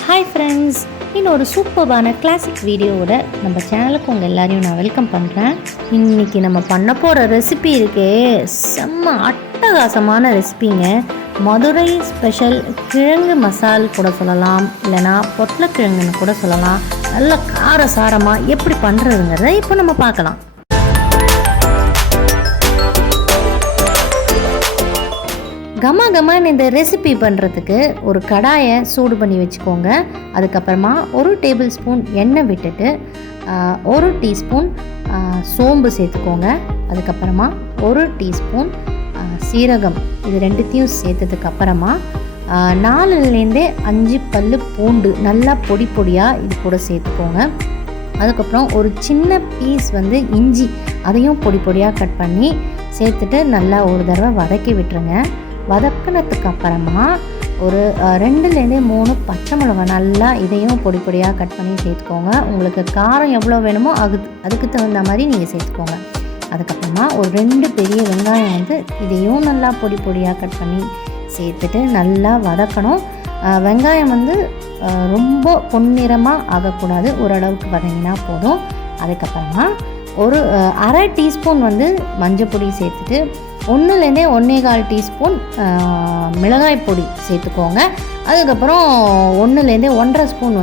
Hi friends, இன்னொரு சூப்பரான classic வீடியோவோட நம்ம சேனலுக்கு உங்கள் எல்லாரையும் நான் வெல்கம் பண்ணுறேன். இன்றைக்கி நம்ம பண்ண போகிற ரெசிபி இருக்கே செம்ம அட்டகாசமான ரெசிபிங்க. மதுரை ஸ்பெஷல் கிழங்கு மசால் கூட சொல்லலாம், இல்லைனா பொட்டலக்கிழங்குன்னு கூட சொல்லலாம். நல்ல காரசாரமாக எப்படி பண்ணுறதுங்கிறத இப்போ நம்ம பார்க்கலாம். கமான்னு இந்த ரெசிபி பண்ணுறதுக்கு ஒரு கடாயை சூடு பண்ணி வச்சுக்கோங்க. அதுக்கப்புறமா 1 டேபிள் ஸ்பூன் எண்ணெய் விட்டுட்டு 1 டீஸ்பூன் சோம்பு சேர்த்துக்கோங்க. அதுக்கப்புறமா 1 டீஸ்பூன் சீரகம், இது ரெண்டுத்தையும் சேர்த்ததுக்கப்புறமா 4லேருந்தே 5 பல் பூண்டு நல்லா பொடியாக இது கூட சேர்த்துக்கோங்க. அதுக்கப்புறம் ஒரு சின்ன பீஸ் இஞ்சி, அதையும் பொடியாக கட் பண்ணி சேர்த்துட்டு நல்லா ஒரு தடவை வதக்கி விட்டுருங்க. வதக்கினதுக்கு அப்புறமா ஒரு 2லேருந்து 3 பச்சை மிளகாய் நல்லா இதையும் பொடியாக கட் பண்ணி சேர்த்துக்கோங்க. உங்களுக்கு காரம் எவ்வளோ வேணுமோ அதுக்கு தகுந்த மாதிரி நீங்கள் சேர்த்துக்கோங்க. அதுக்கப்புறமா ஒரு 2 பெரிய வெங்காயம் இதையும் நல்லா பொடியாக கட் பண்ணி சேர்த்துட்டு நல்லா வதக்கணும். வெங்காயம் ரொம்ப பொன்னிறமாக ஆகக்கூடாது, ஓரளவுக்கு வதங்கினா போதும். அதுக்கப்புறமா ஒரு 1/2 டீஸ்பூன் மஞ்சள் பொடி சேர்த்துட்டு 1லேருந்தே 1.25 டீஸ்பூன் மிளகாய் பொடி சேர்த்துக்கோங்க. அதுக்கப்புறம் 1லேருந்தே 1.5 ஸ்பூன்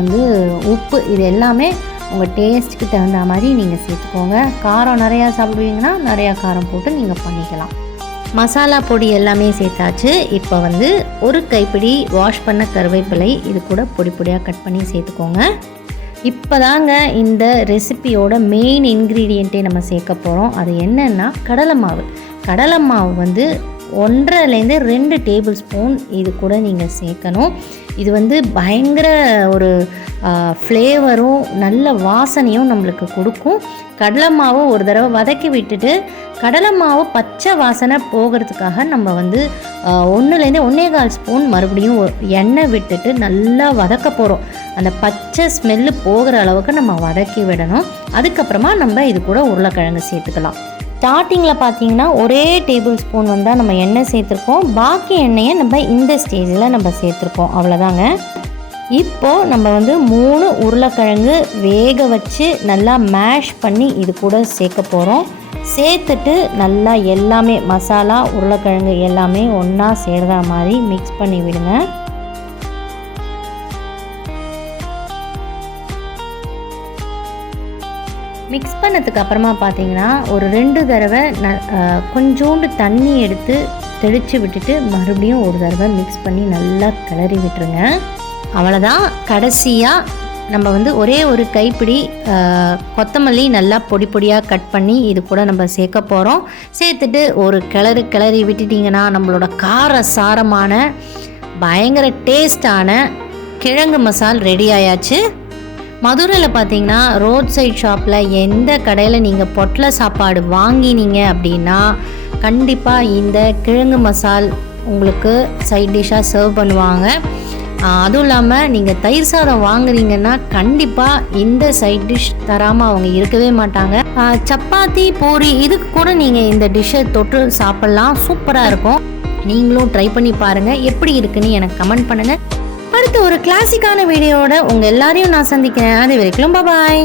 உப்பு. இது எல்லாமே உங்கள் டேஸ்ட்டுக்கு தகுந்த மாதிரி நீங்கள் சேர்த்துக்கோங்க. காரம் நிறையா சாப்பிடுவீங்கன்னா நிறையா காரம் போட்டு நீங்கள் பண்ணிக்கலாம். மசாலா பொடி எல்லாமே சேர்த்தாச்சு. இப்போ ஒரு கைப்பிடி வாஷ் பண்ண கருவேப்பிலை இது கூட பொடியாக கட் பண்ணி சேர்த்துக்கோங்க. இப்போ தாங்க இந்த ரெசிபியோட மெயின் இன்க்ரீடியண்ட்டே நம்ம சேர்க்க போகிறோம். அது என்னென்னா கடலை மாவு. 1.5லேருந்து 2 டேபிள் ஸ்பூன் இது கூட நீங்கள் சேர்க்கணும். இது பயங்கர ஒரு ஃப்ளேவரும் நல்ல வாசனையும் நம்மளுக்கு கொடுக்கும். கடலை மாவு ஒரு தடவை வதக்கி விட்டுட்டு கடலை மாவு பச்சை வாசனை போகிறதுக்காக நம்ம 1லேருந்து 1.25 ஸ்பூன் மறுபடியும் எண்ணெய் விட்டுட்டு நல்லா வதக்க போகிறோம். அந்த பச்சை ஸ்மெல்லு போகிற அளவுக்கு நம்ம வதக்கி விடணும். அதுக்கப்புறமா நம்ம இது கூட உருளைக்கிழங்கு சேர்த்துக்கலாம். ஸ்டார்டிங்கில் பார்த்தீங்கன்னா 1 டேபிள் ஸ்பூன் நம்ம எண்ணெய் சேர்த்துருக்கோம். பாக்கி எண்ணெயை நம்ம இந்த ஸ்டேஜில் நம்ம சேர்த்துருக்கோம், அவ்வளோதாங்க. இப்போது நம்ம 3 உருளைக்கிழங்கு வேக வச்சு நல்லா மேஷ் பண்ணி இது கூட சேர்க்க போகிறோம். சேர்த்துட்டு நல்லா எல்லாமே மசாலா உருளைக்கிழங்கு எல்லாமே ஒன்றா சேர்கிற மாதிரி மிக்ஸ் பண்ணி விடுங்க. மிக்ஸ் பண்ணதுக்கு அப்புறமா பார்த்தீங்கன்னா ஒரு 2 தடவை கொஞ்சோண்டு தண்ணி எடுத்து தெளித்து விட்டுட்டு மறுபடியும் ஒரு தடவை மிக்ஸ் பண்ணி நல்லா கிளறி விட்டுருங்க. அவ்வளோதான். கடைசியாக நம்ம ஒரே ஒரு கைப்பிடி கொத்தமல்லி நல்லா பொடியாக கட் பண்ணி இது கூட நம்ம சேர்க்க போகிறோம். சேர்த்துட்டு ஒரு கிளறி விட்டுட்டிங்கன்னா நம்மளோட காரசாரமான பயங்கர டேஸ்டான கிழங்கு மசால் ரெடி ஆயாச்சு. மதுரையில் பார்த்தீங்கன்னா ரோட் சைட் ஷாப்பில் எந்த கடையில் நீங்கள் பொட்டல சாப்பாடு வாங்கினீங்க அப்படின்னா கண்டிப்பாக இந்த கிழங்கு மசால் உங்களுக்கு சைட் டிஷ்ஷாக சர்வ் பண்ணுவாங்க. அதுவும் இல்லாமல் நீங்கள் தயிர் சாதம் வாங்குறீங்கன்னா கண்டிப்பாக இந்த சைட் டிஷ் தராமல் அவங்க இருக்கவே மாட்டாங்க. சப்பாத்தி பூரி இதுக்கு கூட நீங்கள் இந்த டிஷ்ஷை தொட்டு சாப்பிட்லாம், சூப்பராக இருக்கும். நீங்களும் ட்ரை பண்ணி பாருங்கள், எப்படி இருக்குன்னு எனக்கு கமெண்ட் பண்ணுங்கள். அடுத்து ஒரு கிளாசிக்கான வீடியோவோட உங்கள் எல்லாரையும் நான் சந்திக்கிறேன். அது வரைக்கும் பாய்.